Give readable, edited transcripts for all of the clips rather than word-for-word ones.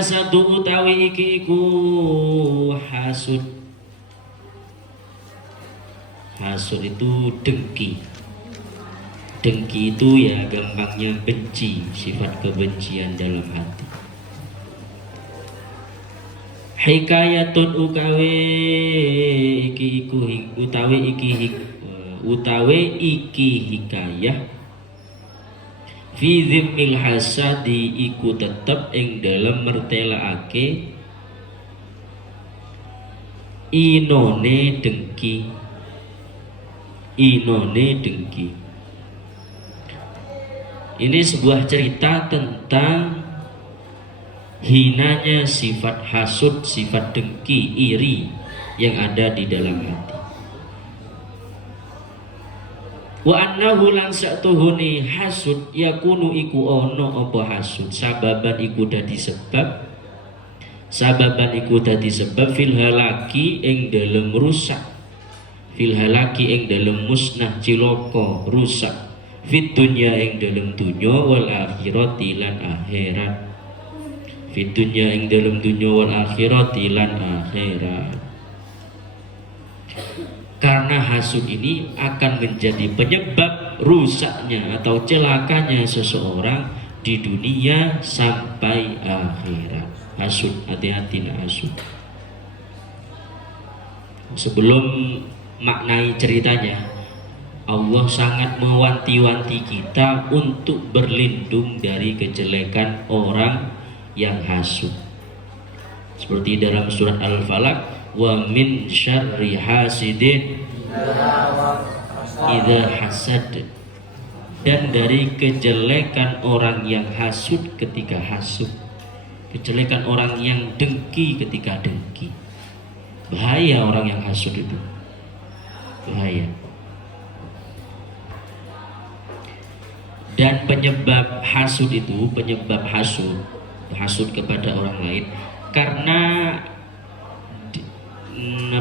hasadu utawi iki iku hasud. Hasud itu dengki. Dengki itu ya gampangnya benci, sifat kebencian dalam hati. Hikayatun utawi iki hikayah fi dzimmil hasadi iku tetep ing dalam mertelaake inone dengki. Ini sebuah cerita tentang hinanya sifat hasud, sifat dengki, iri yang ada di dalam hati. Wa annahu lan sa'tuhuni hasud yakunu iku ono apa hasud sababan iku dadi sebab fil halaki ing dalem rusak, fil halaki ing dalem musnah cilaka rusak, fit dunya ing dalem dunya wal akhirati lan akhirat, fit dunya ing dalem dunya wal akhirati lan akhirat. Karena hasud ini akan menjadi penyebab rusaknya atau celakanya seseorang di dunia sampai akhirat. Hasud, hati-hati nak hasud. Sebelum maknai ceritanya, Allah sangat mewanti-wanti kita untuk berlindung dari kejelekan orang yang hasud. Seperti dalam surat Al-Falaq, wa min syarri hasidin idza hasad, dan dari kejelekan orang yang hasud ketika hasud, kejelekan orang yang dengki ketika dengki. Bahaya orang yang hasud itu, bahaya. Dan penyebab hasud itu, penyebab hasud kepada orang lain, karena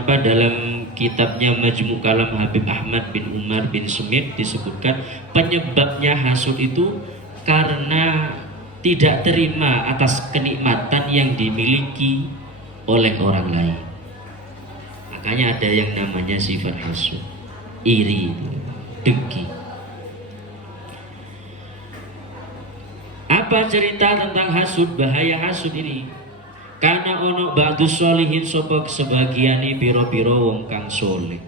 dalam kitabnya Majmu' Kalam Habib Ahmad bin Umar bin Sumit disebutkan penyebabnya hasud itu karena tidak terima atas kenikmatan yang dimiliki oleh orang lain. Makanya ada yang namanya sifat hasud, iri, dengki. Apa cerita tentang hasud, bahaya hasud ini? Karena ono ba'dus sholihin sapa sebagiane pira-pira wong kang saleh.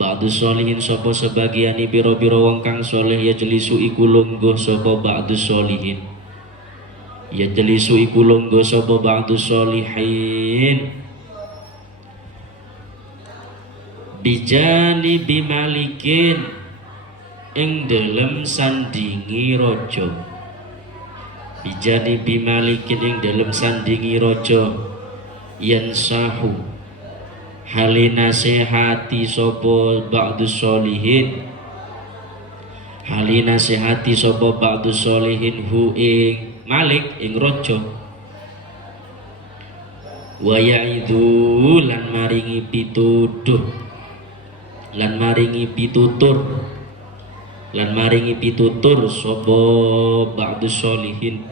Ba'dus sholihin sapa sebagiane pira-pira wong kang saleh ya jelisu iku lungguh sapa ba'dus sholihin. Ya jelisu iku lungguh sapa ba'dus sholihin. Bijani bimalikin ing dalem sandingi raja. Bijani bimalikin ing dalam sandingi rojo yen sahu halina sehati sopo ba'dus sholihin, halina sehati sopo ba'dus sholihin hu ing malik ing rojo, wa ya'idhu lan maringi pituduh lan maringi pitutur lan maringi pitutur sapa ba'dus sholihin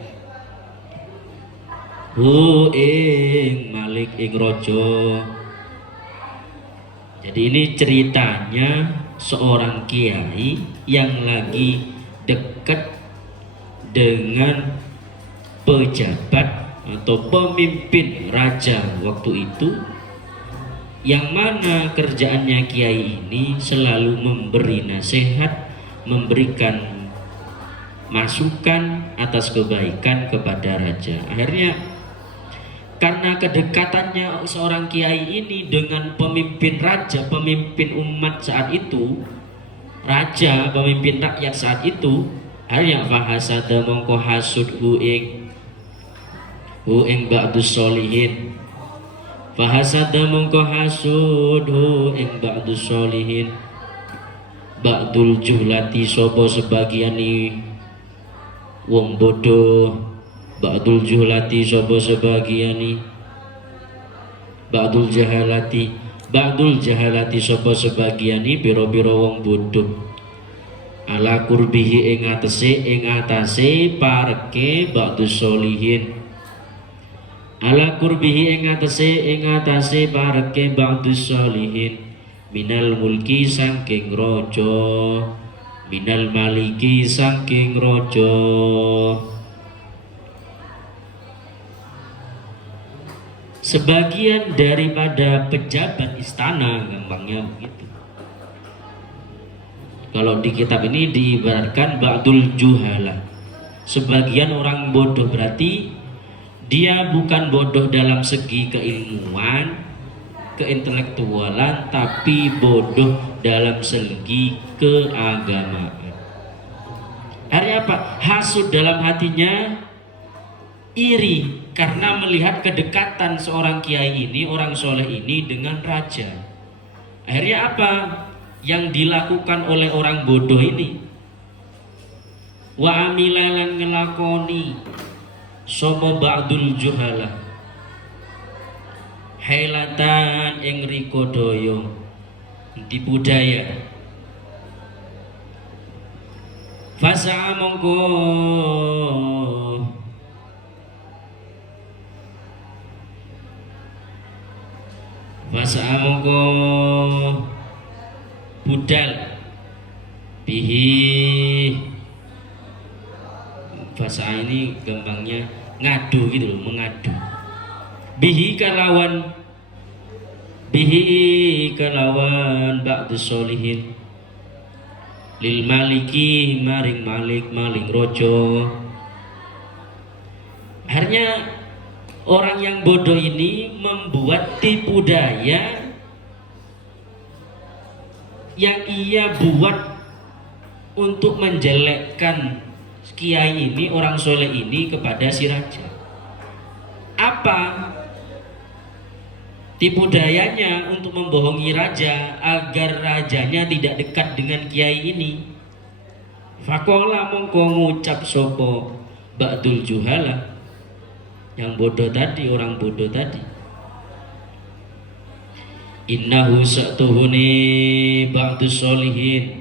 hu ing malik ing raja. Jadi ini ceritanya seorang kiai yang lagi dekat dengan pejabat atau pemimpin raja waktu itu, yang mana kerjaannya kiai ini selalu memberi nasihat, memberikan masukan atas kebaikan kepada raja. Akhirnya karena kedekatannya seorang kiai ini dengan pemimpin raja, pemimpin umat saat itu, raja, pemimpin rakyat saat itu, akhirnya fahasada mongko hasud hu ing ba'dus sholihin, fahasada mongko hasud hu ing ba'dus sholihin, ba'dul juhlati sopo sebagiani wong bodoh, ba'dul juhlati sopo sebagiani, ba'dul jahalati sopo sebagiani biro-biro wong bodoh, ala kurbihi ing atase parke ba'dus sholihin, ala kurbihi ing atase pareke ba'dus sholihin minal mulki saking raja, minal maliki saking raja. Sebagian daripada pejabat istana, gampangnya begitu. Kalau di kitab ini diibaratkan ba'dul juhala, sebagian orang bodoh, berarti dia bukan bodoh dalam segi keilmuan, keintelektualan, tapi bodoh dalam segi keagamaan. Artinya apa? Hasud dalam hatinya, iri karena melihat kedekatan seorang kiai ini, orang soleh ini dengan raja. Akhirnya apa yang dilakukan oleh orang bodoh ini? Wa amilalan ngelakoni sopo ba'dul juhala hailatan ing rikodoyo dibudaya. Fasa mongko budal bihi. Bahasa ini gampangnya ngadu gitu loh, mengadu. Bihi kalawan ba'dus sholihin lil maliki maring malik maling rojo. Akhirnya orang yang bodoh ini membuat tipu daya yang ia buat untuk menjelekkan kiai ini, orang soleh ini kepada si raja. Apa tipu dayanya? Untuk membohongi raja agar rajanya tidak dekat dengan kiai ini. Fakola mongko ngucap sopo ba'dul juhala, yang bodoh tadi, orang bodoh tadi, innahu sa'tuhuni ba'dus sholihin,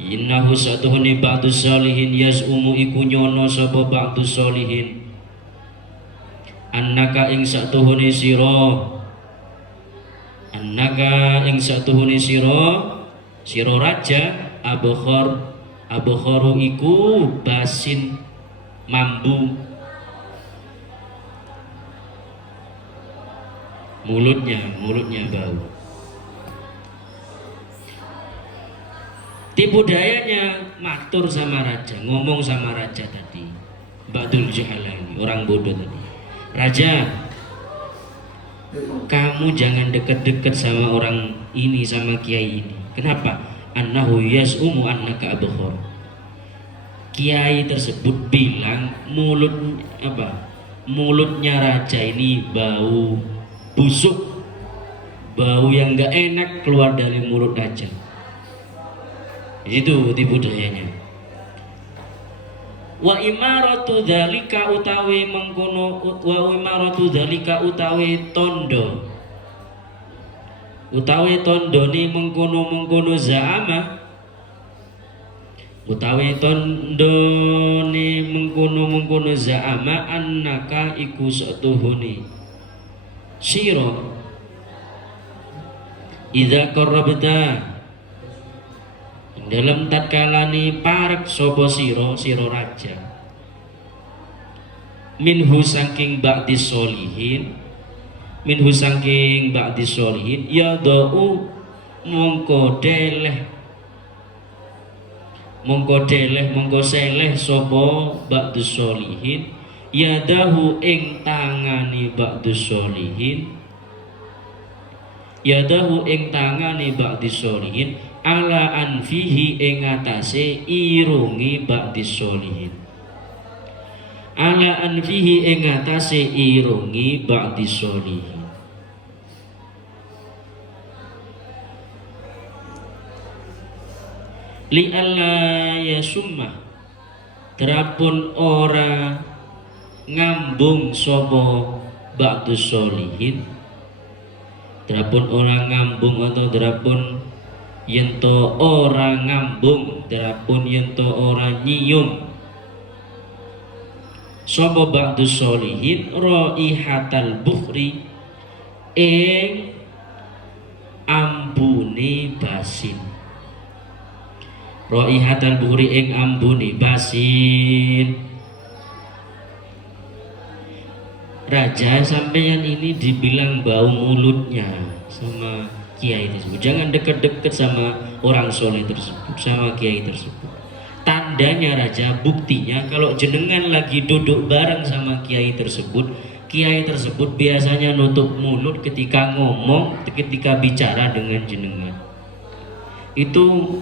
innahu sa'tuhuni ba'dus sholihin yaz'umu iku nyono sapa ba'dus sholihin annaka ing sa'tuhuni sira, annaka ing sa'tuhuni sira raja abkhor iku basin mambu, mulutnya bau. Tipu dayanya matur sama raja, ngomong sama raja tadi, ba'dul jahala ini, orang bodoh tadi. Raja, kamu jangan deket-deket sama orang ini, sama kiai ini. Kenapa? Annahu yas'umu annaka abkhor. Kiai tersebut bilang mulutnya raja ini bau busuk, bau yang gak enak keluar dari mulut raja. Itu tipu dayanya. Wa imaratu dzalika utawi mengkono, wa imaratu dzalika utawi tondo, utawi tondone mengkono za'ama, utawi tondone mengkono za'ama annaka iku satuhuni sira idza qarrabta, dalam tatkalani parek sapa sira raja, minhu saking ba'dis sholihin, minhu saking ba'dis sholihin ya da'u mongko seleh sapa ba'dus sholihin ya dahu ing tangani ba'dus sholihin, ya dahu ing tangani ba'dis sholihin ala anfihi ing atase irungi ba'dis sholihin, ala anfihi ing atase irungi ba'dis sholihin. Li alla yasumma, terapun ora ngambung sapa ba'dus sholihin, terapun ora ngambung atau terapun yento ora ngambung, terapun yento ora nyium sapa ba'dus sholihin raihatal bukhri ing ambune basin. Raihatal bukhri ing ambune basin. Raja sampeyan ini dibilang bau mulutnya sama kiai tersebut. Jangan dekat-dekat sama orang soleh tersebut, sama kiai tersebut. Tandanya raja, buktinya kalau jenengan lagi duduk bareng sama kiai tersebut biasanya nutup mulut ketika ngomong, ketika bicara dengan jenengan. Itu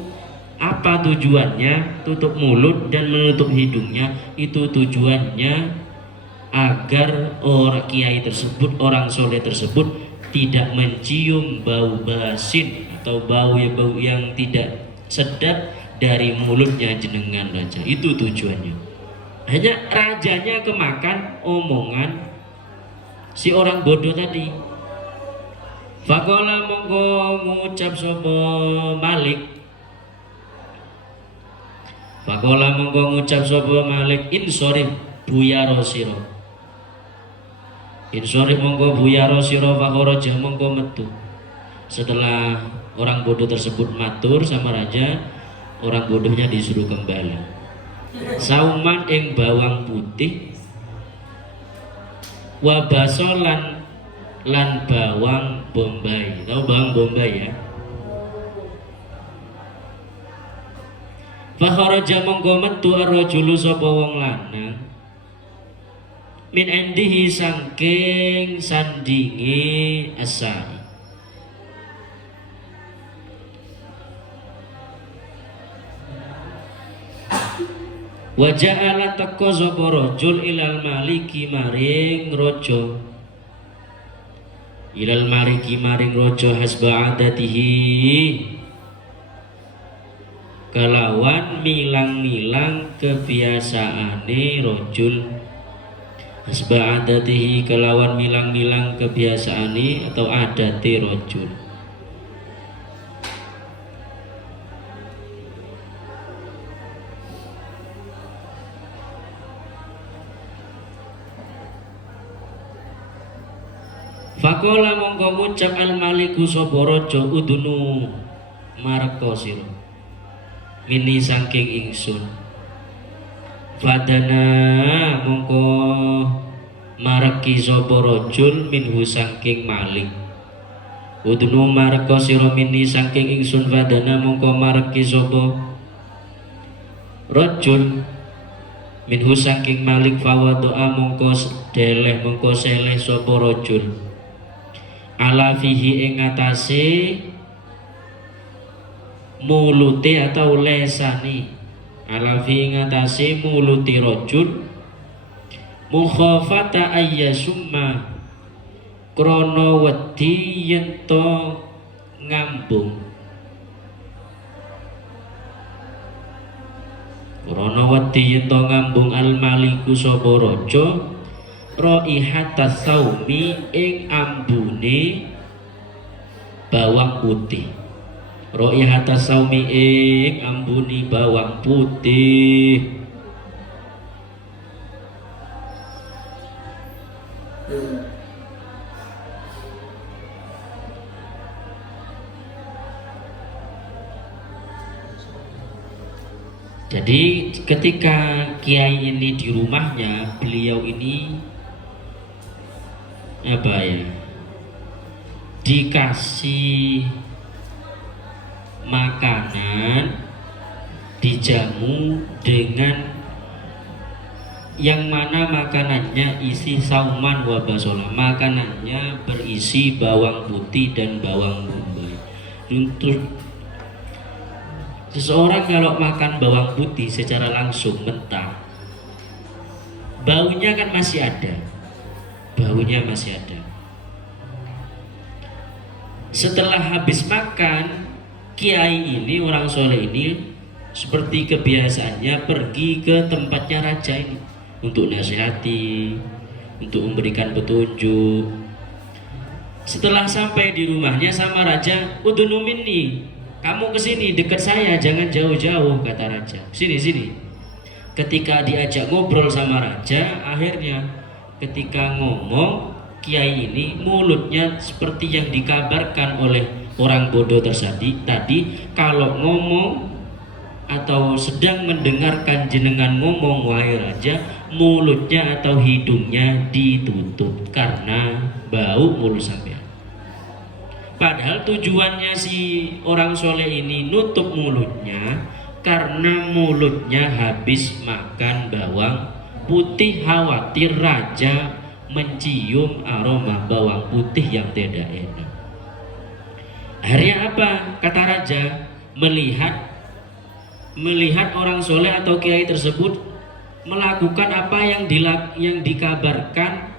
apa tujuannya? Tutup mulut dan menutup hidungnya itu tujuannya agar orang kiai tersebut, orang soleh tersebut tidak mencium bau basin atau bau yang tidak sedap dari mulutnya jenengan raja. Itu tujuannya. Hanya rajanya kemakan omongan si orang bodoh tadi. Fakola mongko ngucap sopo Malik. Fakola mongko ngucap sopo Malik insorif buyaro siro. Insorif mongko buyaro siro fakhoroja mongko metu. Setelah orang bodoh tersebut matur sama raja, orang bodohnya disuruh kembali. Sauman ing bawang putih, wabasolan lan bawang bombay. Tahu bawang bombay ya? Fakhoroja mongko metu arrojulu sapa wong lanang min endihi sangking sandingi asai. Waja'ala teko sapa rajul ilal maliki maring raja. Ilal maliki maring raja hasba adatihi kalawan milang-milang kebiasaane rajul. Hasba adatihi kalawan milang-milang kebiasaane atau adate rajul. Fakola mongko ngucap al maliku sapa raja udunu mareka sira mini saking ingsun. Fadana mongko mareki sapa rajul minhu saking Malik. Udunu mareka sira mini saking ingsun. Fadana mongko mareki sapa rajul minhu saking Malik. Fawadoa mongko deleh mongko seleh sapa rajul ala fihi ing atase mulute atau lesani. Ala fi ngatasi muluti rajul mukhafata ayyasumma krono wedi yento ngambung. Krono wedi yento ngambung al maliku sapa raja raihatas saumi ing ambune bawang putih. Raihatas saumi ing ambuni bawang putih. Jadi ketika kiai ini di rumahnya, beliau ini apa ya, dikasih makanan, dijamu dengan yang mana makanannya isi sauman wa basola, makanannya berisi bawang putih dan bawang bombay. Untuk seseorang kalau makan bawang putih secara langsung mentah, baunya kan masih ada, baunya masih ada. Setelah habis makan, kiai ini, orang soleh ini seperti kebiasaannya pergi ke tempatnya raja ini untuk nasihati, untuk memberikan petunjuk. Setelah sampai di rumahnya sama raja, udunu minni, kamu kesini dekat saya, jangan jauh-jauh, kata raja. Sini. ketika diajak ngobrol sama raja, akhirnya ketika ngomong kiai ini mulutnya seperti yang dikabarkan oleh orang bodoh tadi, kalau ngomong atau sedang mendengarkan jenengan ngomong wahai raja, mulutnya atau hidungnya ditutup karena bau mulut sampean. Padahal tujuannya si orang soleh ini nutup mulutnya karena mulutnya habis makan bawang putih, khawatir raja mencium aroma bawang putih yang tidak enak. Akhirnya apa? Kata raja, melihat orang soleh atau kiai tersebut melakukan apa yang dikabarkan,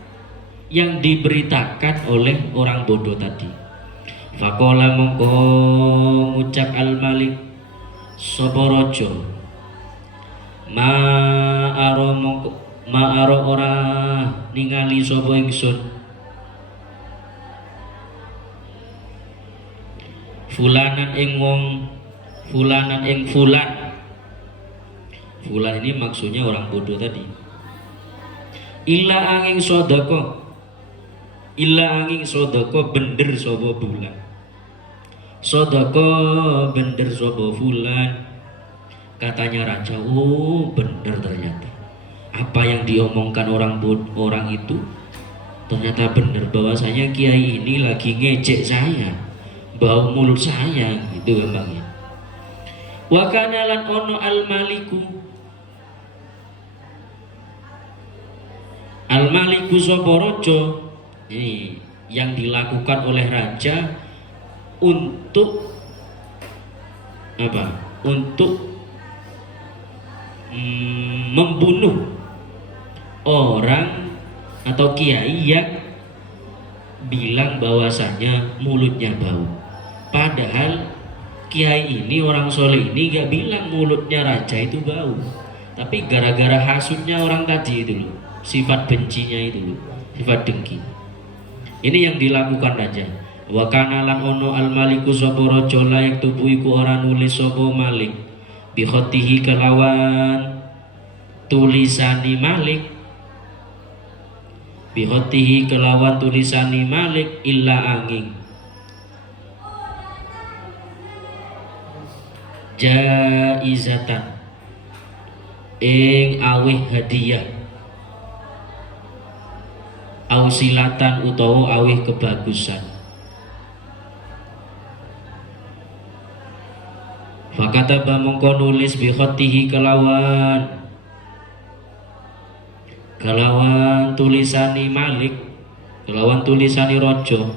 yang diberitakan oleh orang bodoh tadi. Fakola mongko ngucap al-malik soborojo, ma'aro ora ningali sobo ingsun fulanan ing fulan. Fulan ini maksudnya orang bodoh tadi. Illa angin sodako bener sobo bulan. Sodako bener sobo fulan. Katanya raja, oh bener ternyata apa yang diomongkan orang itu ternyata bener, bahwasanya kiai ini lagi ngejek saya, bau mulut saya, gitu gampangnya. Wa kana lan ono al-maliku soborojo, ini yang dilakukan oleh raja untuk apa? Untuk membunuh orang atau kiai yang bilang bahwasanya mulutnya bau. Padahal kiai ini, orang soleh ini gak bilang mulutnya raja itu bau, tapi gara-gara hasutnya orang tadi itu loh, sifat bencinya itu loh, sifat dengki. Ini yang dilakukan raja. Wa kana lan ono al-maliku sapa raja layak tubuh iku ora nulis sapa malik bi khotihi kelawan tulisani malik, bi khotihi kelawan tulisani malik illa angin jaizatan ing awih hadiah ausilatan utawa awih kebagusan. Fakataba mongko nulis bi khotihi kelawan tulisani malik, kelawan tulisani rojo,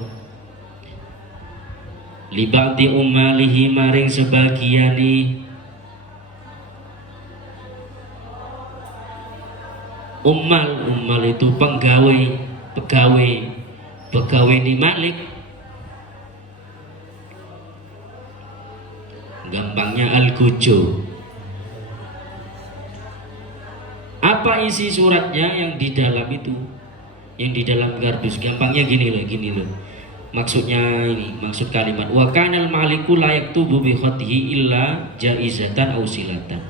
libati umalihi maring sebagiani umal itu pegawai ni malik, gampangnya al-gujo. Apa isi suratnya yang di dalam itu, yang di dalam kardus? Gampangnya gini loh. Maksudnya ini, maksud kalimat wa kanal maliku layak tubuh bi khotihi illa jaizatan ausilatan.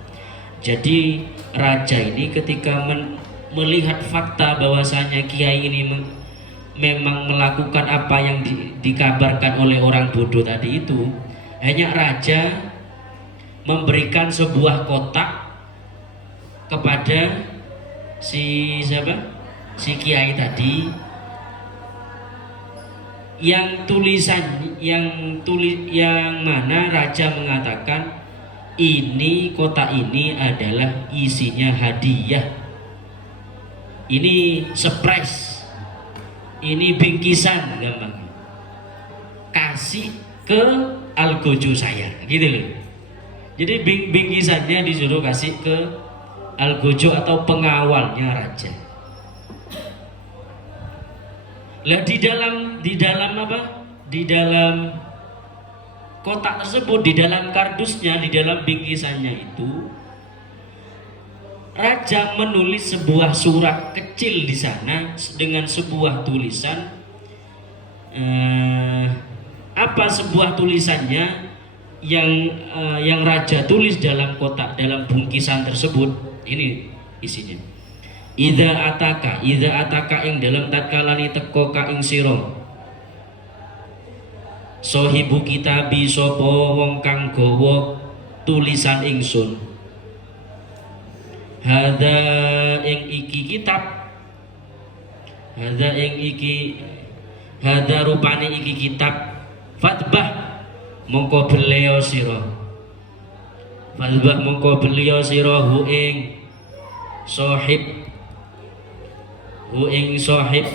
Jadi raja ini ketika melihat fakta bahwasanya kiai ini memang melakukan apa yang dikabarkan oleh orang bodoh tadi itu, hanya raja memberikan sebuah kotak kepada si kiai tadi, yang mana raja mengatakan ini kotak ini adalah isinya hadiah, ini surprise, ini bingkisan, gampang kasih ke algojo saya, gitu loh. Jadi bingkisannya disuruh kasih ke algojo atau pengawalnya raja. Lah di dalam apa? Di dalam kotak tersebut, di dalam kardusnya, di dalam bingkisannya itu, raja menulis sebuah surat kecil di sana dengan sebuah tulisan. Apa sebuah tulisannya yang raja tulis dalam kotak, dalam bungkisan tersebut? Ini isinya. Idza ataka ing dalam tatkalane teko ka ing sira sahibu kitabi sapa wong kang gawa tulisan ingsun. Hadza ing iki kitab, hadza ing iki, hadza rupane iki kitab, fatbah mongko beliau sira, fatbah mongko beliau sira hu ing sahib, hu ing sahib,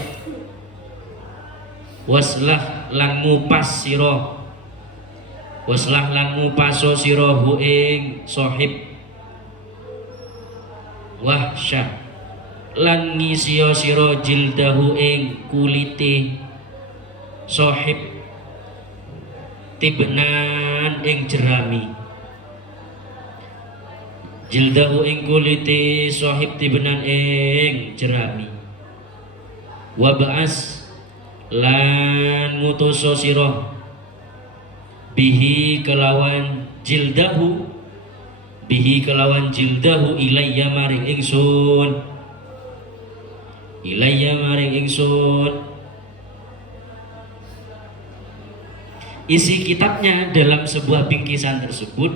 waslah lan ngupas sira, waslah lan ngupaso sira hu ing sahib, wahsyah lan ngisiyo sira jildahu ing kulite sahib, tibnan ing jerami, jildahu ing kulite sahib tibnan ing jerami, wa ba'as lan ngutuso sira bihi kelawan jildahu, bihi kelawan jildahu ilayya maring ingsun, ilayya maring ingsun. Isi kitabnya dalam sebuah bingkisan tersebut,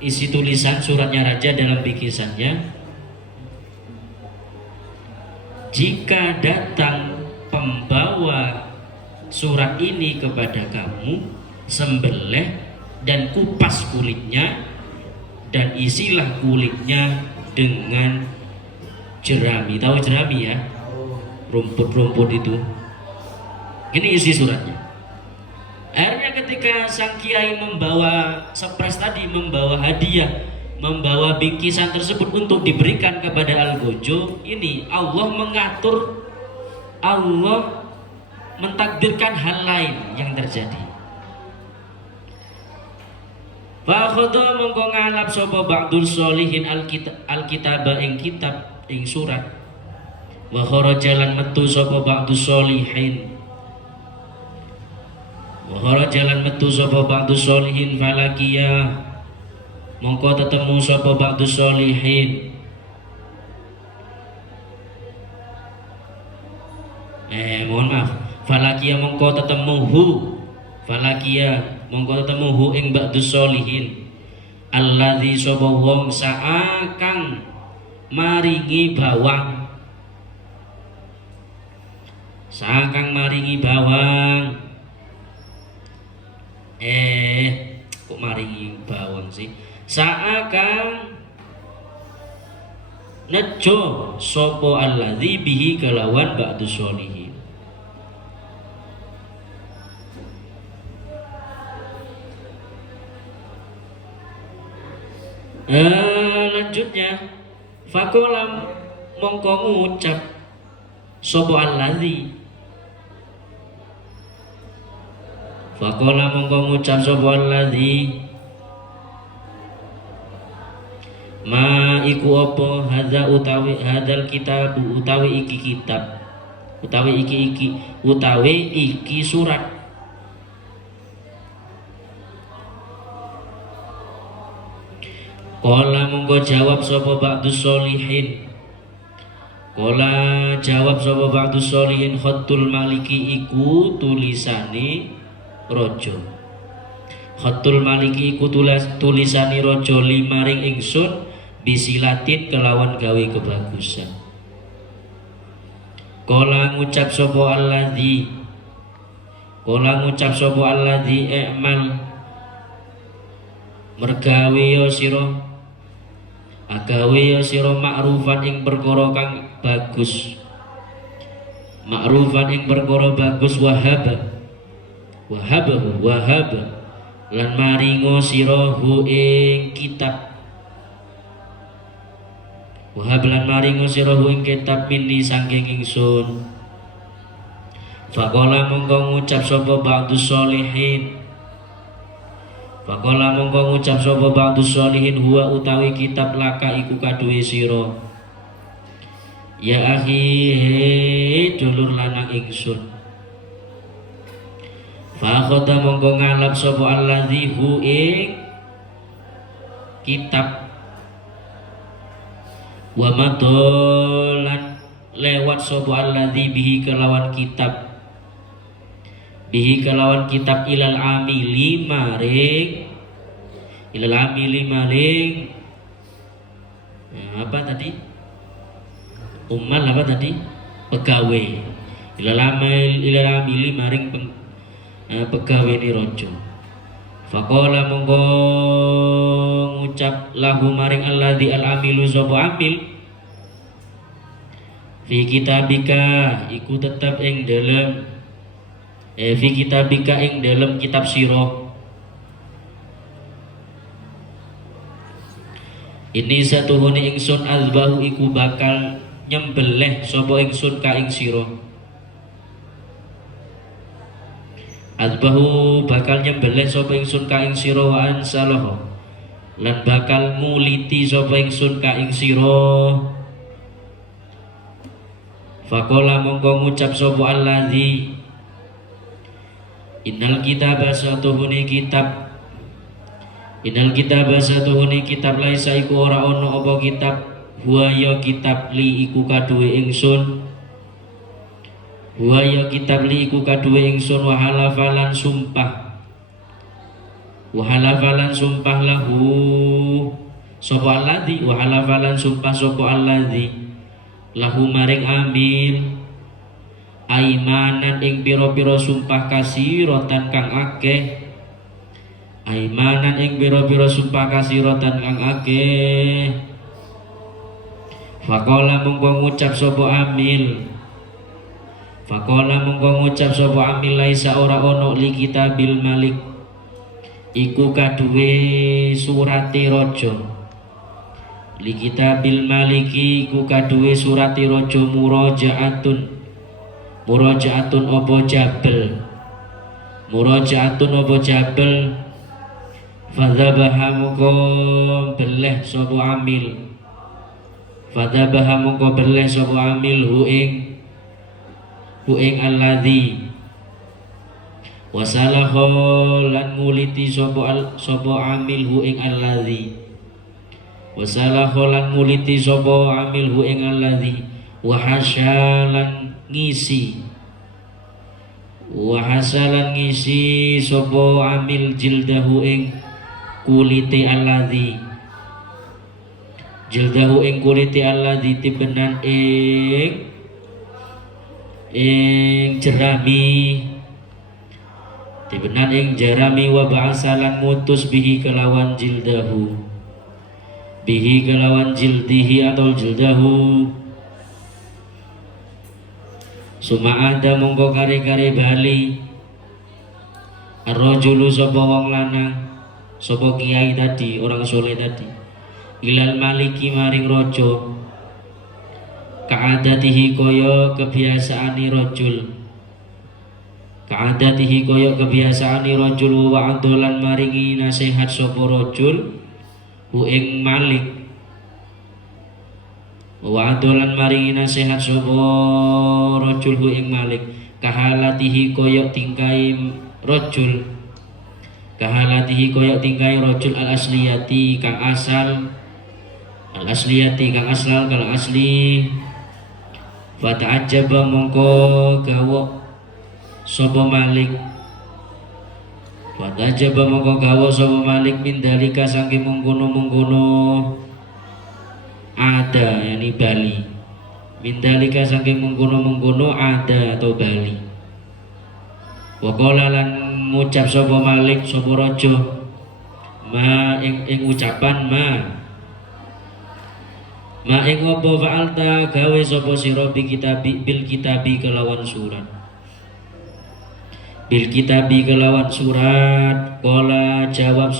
isi tulisan suratnya raja dalam bingkisannya, jika datang pembawa surat ini kepada kamu, sembelih dan kupas kulitnya dan isilah kulitnya dengan jerami. Tahu jerami ya? Rumput-rumput itu. Ini isi suratnya. Akhirnya ketika sang kiai membawa surprise tadi, membawa hadiah, membawa bingkisan tersebut untuk diberikan kepada Algojo, ini Allah mengatur, Allah mentakdirkan hal lain yang terjadi. Fa khadha mongko ngalap sapa ba'dul sholihin alkitab ing kitab ing surat, wa kharaja lan metu sapa ba'dus sholihin, wa kharaja lan metu sapa ba'dus sholihin falakiya mongko tetemu sapa ba'dus sholihin, mohon maaf, falakiya mongko tetemu hu, falakiya mongko tetemu hu ing ba'dus sholihin, alladzi sapa wong saakang maringi bawang, saakang maringi bawang, kok maringi bawang sih, saakang nejo sapa alladzi bihi kelawan ba'dus sholihin. Lanjutnya, fakolam mongko ngucap sapa alladzi, fakolam mongko ngucap sapa alladzi, ma iku apa hadza utawi hadzal kitab utawi iki kitab, utawi iki surat. Qala monggo jawab sapa ba'dus sholihin, qala jawab sapa ba'dus sholihin, khatul maliki iku tulisane raja, khatul maliki iku tulisane raja limaring ingsun bisilatin kelawan gawe kebagusan. Qala ngucap sapa alladzi, qala ngucap sapa alladzi i'mal mergawe ya sira, agawe ya sira ma'rufan ing perkara kang bagus, ma'rufan ing perkara bagus, wahaba lan maringo sira hu ing kitab, wahab lan maringo sira hu ing kitab minni saking ingsun. Faqala mongko ngucap sapa ba'dus sholihin, faqala mongko ngucap sapa ba'dus sholihin, huwa utawi kitab laka iku kaduwe sira, ya akhi dulur lanang ingsun. Fa khata mongko ngalap sapa alladzi hu ing kitab, wa madolan lewat sapa alladzi bihi kelawan kitab ilal amili maring apa tadi ummal apa tadi pegawai ilal amili maring pegawai ni rojo. Faqala monggo ngucap lahu maring alladzi al-amilu sapa amil fi kitabika iku tetep ing dalem fi kitabika ing dalem kitab sira ini satuhune ingsun azbahu iku bakal nyembelih sapa ingsun ka ing sira azbahu bakal nyembelih sapa ingsun ka ing sira wa ansalahu lan bakal nguliti sapa ingsun ka ing sira. Faqala mongko ngucap sapa allazi innal kitaba satuhune kitab laisa iku ora ono apa kitab huwa ya kitab li iku kaduwe ingsun wa ya kitab li iku kaduwe ingsun wa halafalan sumpah lahu sapa alladzi wa halafalan sumpah sapa alladzi lahu maring amil aimanan ing pira-pira sumpah kasiratan kang akeh Faqala mongko ngucap sapa amil laisa ora ono li kitabil malik iku kaduwe surati raja li kitabil maliki iku kaduwe surati raja murajaatun apa jabal fadzabaha mongko beleh sapa amil hu ing alladzi wasalahu lan nguliti sapa amil hu ing alladzi wa hasalan ngisi sapa amil jildahu ing kulite alladzi tibenan ing jerami wa ba'asalan mutus bihi kelawan jildihi atau jildahu suma'ada mongko kare-kare bali ar-rajulu sapa wong lanang sapa kiai tadi orang soleh tadi ilal maliki maring raja ka'adatihi kaya kebiasaane rajul wa adolan maringi nasihat sapa rajul hu ing malik kahalatihi kaya tingkai rajul al asliyati kang asli fata'ajjaba mongko gawa sapa Malik min dalika saking mengkono ada yani bali min dalika saking mengkono ada atau bali wa qala lan ngucap sapa Malik sapa raja ma ing ucapan ma ing apa fa'alta gawe sapa sira bil kitabi kelawan surat qala jawab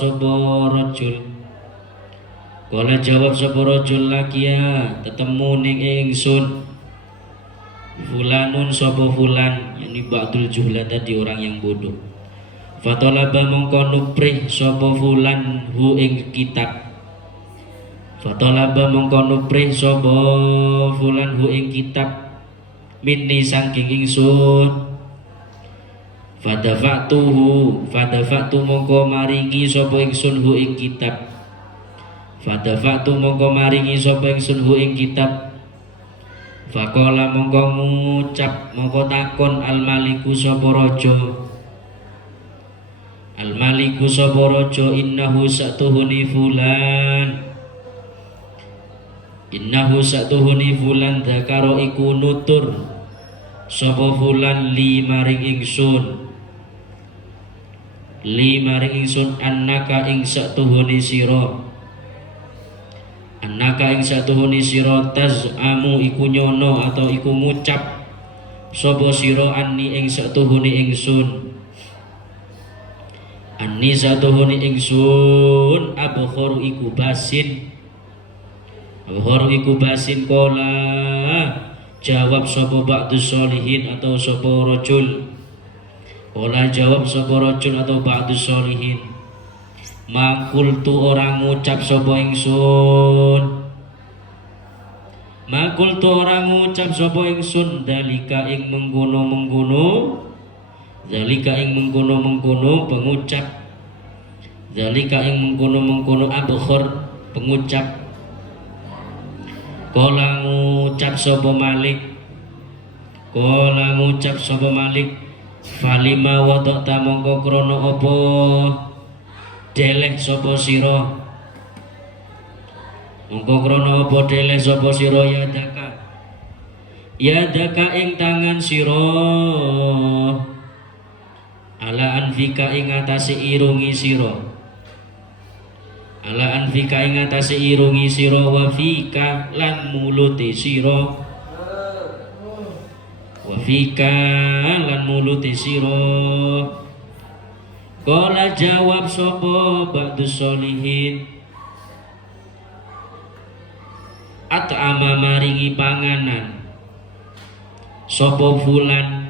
sapa rajul lakia tetemu ning ingsun fulanun sapa fulan yani ba'dul juhla tadi orang yang bodoh fatalaba mongko nuprih sapa fulan hu ing kitab minni saking ingsun fadafa'tu mongko maringi sapa ingsun hu ing kitab Fadafa'tu mongko maringi sapa ingsun hu ing kitab. Faqala mongko ngucap mongko takon al maliku sapa raja. Al maliku sapa raja innahu satuhuni fulan. Innahu satuhuni fulan dzakara iku nutur sapa fulan li maring ingsun. Li maring ingsun annaka ing satuhuni sira. Annaka ing satuhuni sira tazamu iku nyono atau iku ngucap sapa sira anni ing satuhuni ingsun. Anni satuhuni ingsun abkharu iku basin. Abkharu iku basin kola jawab sapa ba'dus sholihin atau sapa rajul. Kola jawab sapa rajul atau ba'dus sholihin. Makultu orang ngucap sapa ingsun. Makultu orang ngucap sapa ingsun dalika ing mengkono-mengkono. Dalika ing mengkono-mengkono pengucap. Dalika ing mengkono-mengkono abkhar pengucap. Kala ngucap sapa Malik. Kala ngucap sapa Malik. Falima wadata mongko krana apa deleh sapa sira. Mongko krana apa deleh sapa sira yadaka. Yadaka ing tangan sira. Ala anfika ing atase irungi sira. Ala anfika ing atase irungi sira wa fika lan mulute sira. Wa fika lan mulute sira. Kala jawab sapa ba'dus sholihin. At'ama maringi panganan sapa fulan.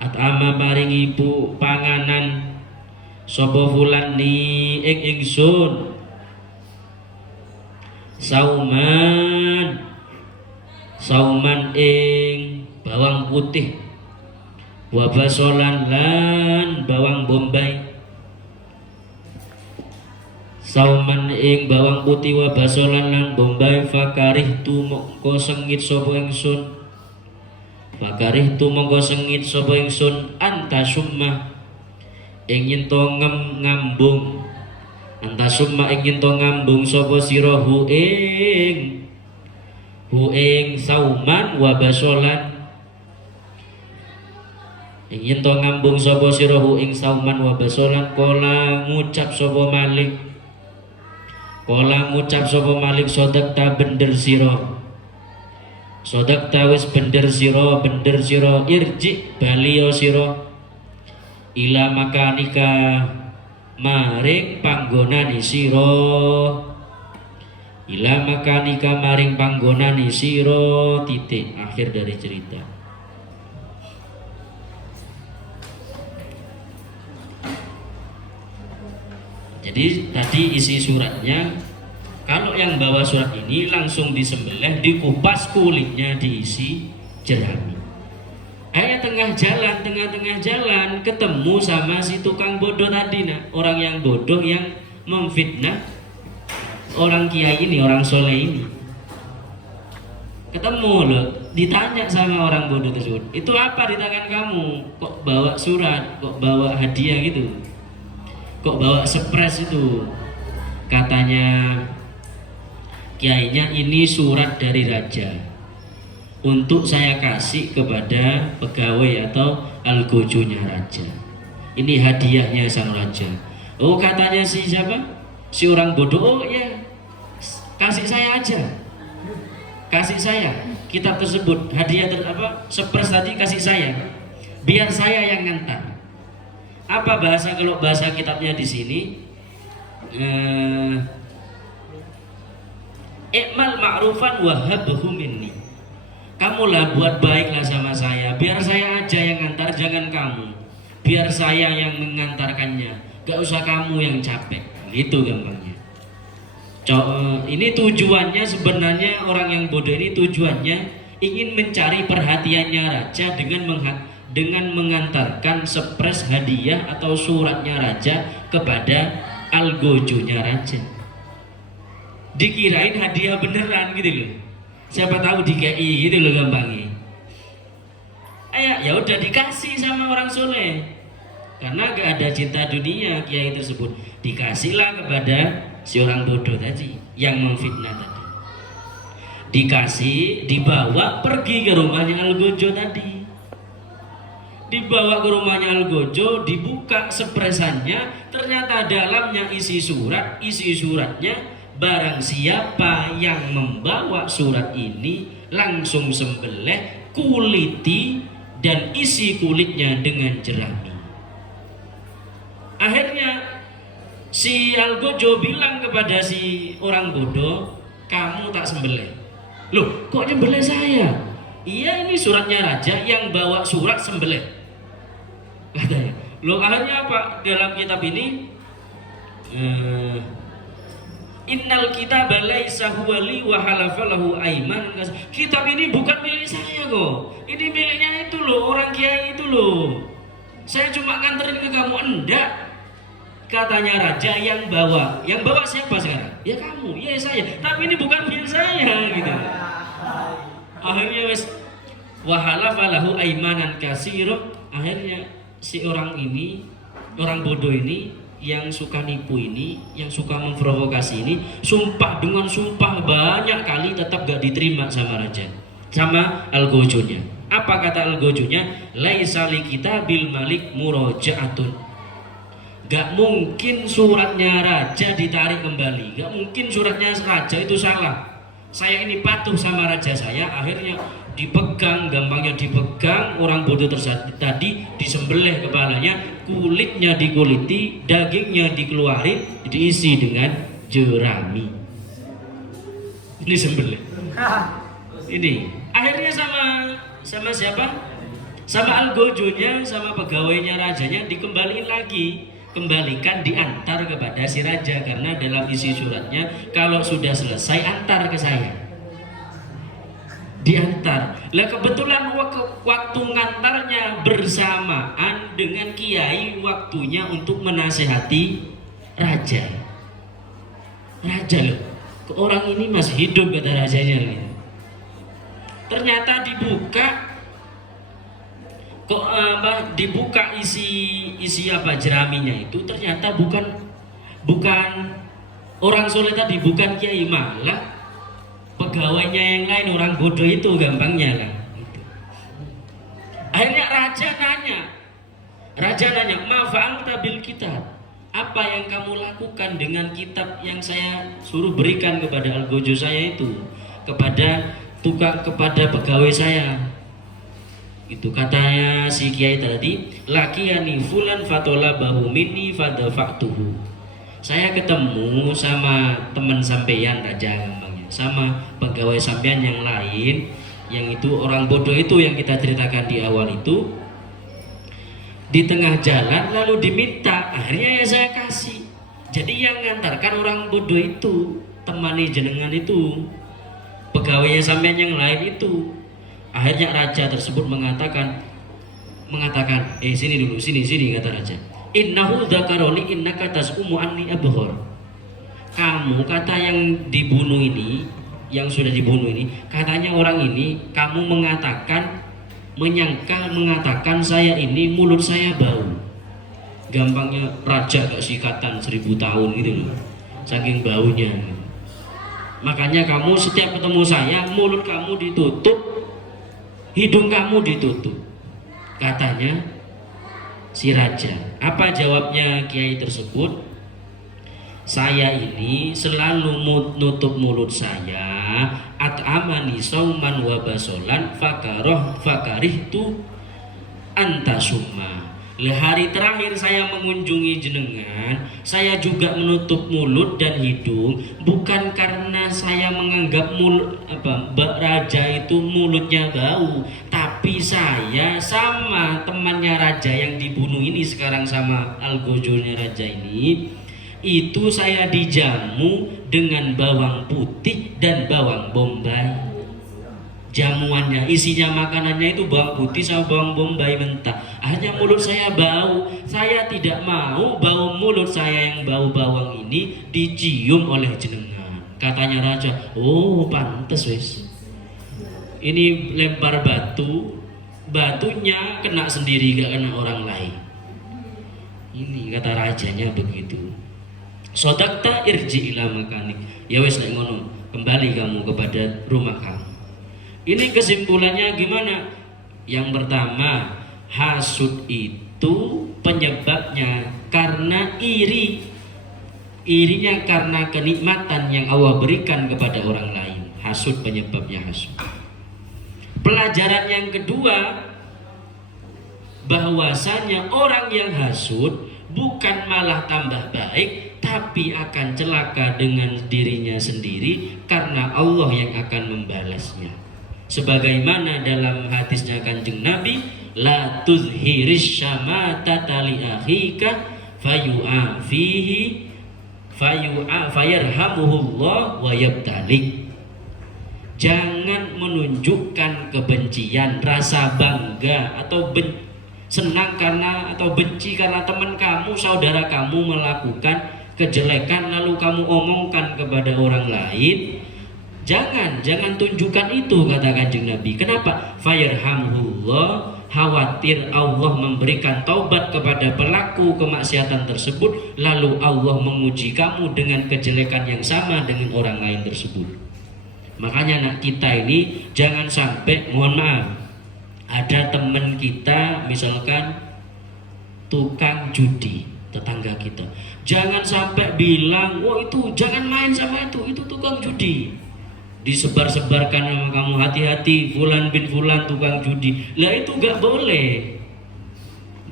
At'ama maringi panganan sapa fulan ni ing ingsun. Sauman ing bawang putih. Wa basolan lan bawang bombay. Sauman ing bawang putih wa basolan lan bombay. Fakarihtu mongko sengit sapa ingsun. Fakarihtu mongko sengit sapa ingsun anta summa ing yen to ngambung. Anta summa ing yen to ngambung sapa sira hu ing sauman wa basolan. Ing yen to ngambung sapa sira hu ing sauman wa basolan. Kala ngucap sapa Malik. Kala ngucap sapa Malik sodakta bener sira. Sodakta wis bener sira irji baliyo sira ila makanika maring panggonane sira. Ila makanika maring panggonane sira. Titik akhir dari cerita. Jadi tadi isi suratnya, kalau yang bawa surat ini langsung disembelih, dikupas kulitnya, diisi jerami. Tengah jalan ketemu sama si tukang bodoh tadi, nah, orang yang bodoh yang memfitnah orang kiai ini, orang soleh ini. Ketemu loh, ditanya sama orang bodoh tersebut, itu apa di tangan kamu? Kok bawa surat, kok bawa hadiah gitu, kok bawa spres itu? Katanya kiainya, ini surat dari raja untuk saya kasih kepada pegawai atau algojonya raja. Ini hadiahnya sang raja. Oh, katanya si siapa? Si orang bodoh. Oh ya, kasih saya aja. Kasih saya kitab tersebut, hadiah spres tadi kasih saya. Biar saya yang ngantar. Apa bahasa, kalau bahasa kitabnya di sini? Ikmal ma'rufan wahabhu minni. Kamulah buat baiklah sama saya, biar saya aja yang ngantar, jangan kamu. Biar saya yang mengantarkannya, gak usah kamu yang capek. Gitu gampangnya. Ini tujuannya sebenarnya, orang yang bodoh ini tujuannya ingin mencari perhatiannya raja dengan mengantarkan spres hadiah atau suratnya raja kepada algojonya raja. dikirain hadiah beneran gitu loh. Siapa tahu DKI gitu loh gampangnya. Ya udah dikasih sama orang soleh. Karena gak ada cinta dunia kiai tersebut, dikasihlah kepada si orang bodoh tadi yang memfitnah tadi. Dikasih, dibawa pergi ke rumahnya Algojo tadi. Dibawa ke rumahnya Algojo, dibuka sepresannya, ternyata dalamnya isi surat. Isi suratnya, barang siapa yang membawa surat ini langsung sembelih, kuliti dan isi kulitnya dengan jerami. Akhirnya si Algojo bilang kepada si orang bodoh, kamu tak sembelih. Loh, kok nyembelih saya? Iya, ini suratnya raja, yang bawa surat sembelih. Katanya. Loh, akhirnya apa? Dalam kitab ini Innal kitaba laisa huwa li wa halafa lahu aiman. Kitab ini bukan milik saya kok. Ini miliknya itu loh, orang kiai itu loh. Saya cuma nganterin ke kamu, enggak. Katanya raja yang bawa siapa sekarang? Ya kamu, ya saya. Tapi ini bukan milik saya gitu. Akhirnya wes wahala falahu aimanan kasiro. Akhirnya si orang ini, orang bodoh ini, yang suka nipu ini, yang suka memprovokasi ini, sumpah dengan sumpah banyak kali tetap gak diterima sama raja, sama Algojonya. Apa kata Algojonya? Laisa li kitabil malik murojaatun. Gak mungkin suratnya raja ditarik kembali. Gak mungkin suratnya raja itu salah. Saya ini patuh sama raja saya. Akhirnya dipegang, gampangnya dipegang. Orang bodoh tadi disembelih kepalanya, kulitnya dikuliti, dagingnya dikeluarin, diisi dengan jerami. Ini sembelih. Ini akhirnya sama siapa? Sama Algojonya, sama pegawainya rajanya dikembaliin lagi. Kembalikan, diantar kepada si raja, karena dalam isi suratnya kalau sudah selesai antar ke saya. Diantar. Lah kebetulan waktu ngantarnya bersamaan dengan kiai, waktunya untuk menasehati raja. Raja loh, orang ini masih hidup kata rajanya gitu. Ternyata dibuka isi apa jeraminya itu, ternyata bukan orang soleh tadi, bukan kiai, malah pegawainya yang lain, orang bodoh itu gampangnya lah. Akhirnya raja nanya, ma fa'alta bil kitab, apa yang kamu lakukan dengan kitab yang saya suruh berikan kepada Algojo saya itu, kepada pegawai saya. Itu katanya si kiai tadi, lakiyani fulan fatolabahu minni fadafa'tuhu. Saya ketemu sama teman sampeyan raja gampangnya, sama pegawai sampeyan yang lain, yang itu orang bodoh itu yang kita ceritakan di awal itu, di tengah jalan lalu diminta, akhirnya ya saya kasih. Jadi yang ngantarkan orang bodoh itu, temani jenengan itu, pegawainya sampeyan yang lain itu. Akhirnya raja tersebut mengatakan, sini dulu, sini kata raja. Innahu dzakaroni innaka tas'umu anni abhor. Kamu, kata yang dibunuh ini, yang sudah dibunuh ini, katanya orang ini kamu mengatakan saya ini mulut saya bau. Gampangnya raja gak sikatan 1000 tahun gitu loh, saking baunya. Makanya kamu setiap ketemu saya, mulut kamu ditutup, hidung kamu ditutup, katanya si raja. Apa jawabnya kiai tersebut? Saya ini selalu nutup mulut saya, at'amani sauman wa basolan fakarihtu antasumma. Hari terakhir saya mengunjungi jenengan, saya juga menutup mulut dan hidung, bukan karena saya menganggap raja itu mulutnya bau, tapi saya sama temannya raja yang dibunuh ini sekarang, sama Algojonya raja ini, itu saya dijamu dengan bawang putih dan bawang bombay. Jamuannya, isinya makanannya itu bawang putih sama bawang bombay mentah. Akhirnya mulut saya bau. Saya tidak mau bau mulut saya yang bau bawang ini dicium oleh jenengan. Katanya raja, oh pantes wis. Ini lempar batu, batunya kena sendiri gak kena orang lain. Ini kata rajanya begitu. Sodakta irji ila makanik. Ya wes nek ngono, kembali kamu kepada rumah kamu. Ini kesimpulannya gimana? Yang pertama, hasud itu penyebabnya karena iri. Irinya karena kenikmatan yang Allah berikan kepada orang lain. Hasud penyebabnya hasud. Pelajaran yang kedua, bahwasanya orang yang hasud bukan malah tambah baik, tapi akan celaka dengan dirinya sendiri karena Allah yang akan membalasnya. Sebagaimana dalam hadisnya Kanjeng Nabi, la tuzhiris syamatata li akhika fayu'afihi fayarhamuhullah wa yabtalik. Jangan menunjukkan kebencian, rasa bangga atau senang karena atau benci karena teman kamu, saudara kamu melakukan kejelekan lalu kamu omongkan kepada orang lain. Jangan tunjukkan itu, kata Kanjeng Nabi. Kenapa? Fayarhamuhullah, khawatir Allah memberikan taubat kepada pelaku kemaksiatan tersebut, lalu Allah menguji kamu dengan kejelekan yang sama dengan orang lain tersebut. Makanya anak kita ini jangan sampai, mohon maaf, ada teman kita misalkan tukang judi, tetangga kita, jangan sampai bilang, wah itu jangan main sama itu tukang judi. Disebar-sebarkan sama kamu, hati-hati fulan bin fulan tukang judi. Lah itu gak boleh.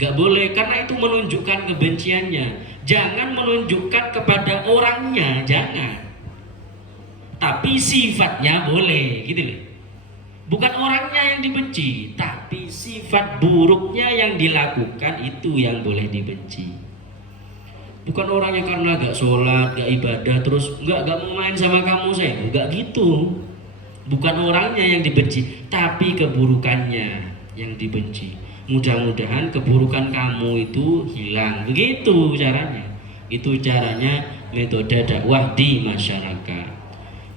Gak boleh, karena itu menunjukkan kebenciannya. Jangan menunjukkan kepada orangnya, jangan. Tapi sifatnya boleh, gitu loh. Bukan orangnya yang dibenci, tapi sifat buruknya yang dilakukan itu yang boleh dibenci. Bukan orangnya karena gak sholat, gak ibadah, terus gak mau main sama kamu, saya gak gitu. Bukan orangnya yang dibenci, tapi keburukannya yang dibenci. Mudah-mudahan keburukan kamu itu hilang. Begitu caranya. Itu caranya metode dakwah di masyarakat.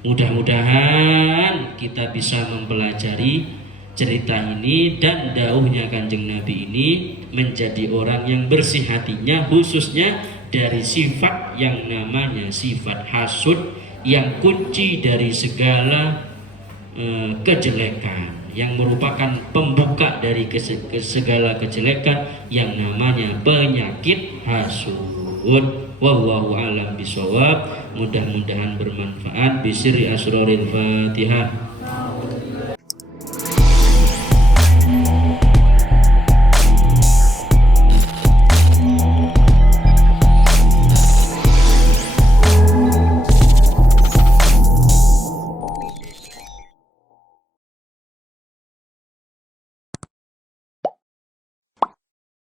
Mudah-mudahan kita bisa mempelajari cerita ini dan dauhnya Kanjeng Nabi ini menjadi orang yang bersih hatinya, khususnya dari sifat yang namanya sifat hasud, yang kunci dari segala kejelekan, yang merupakan pembuka dari segala kejelekan yang namanya penyakit hasud. Wallahu a'lam bishawab. Mudah-mudahan bermanfaat. Bisri asroril Fatihah.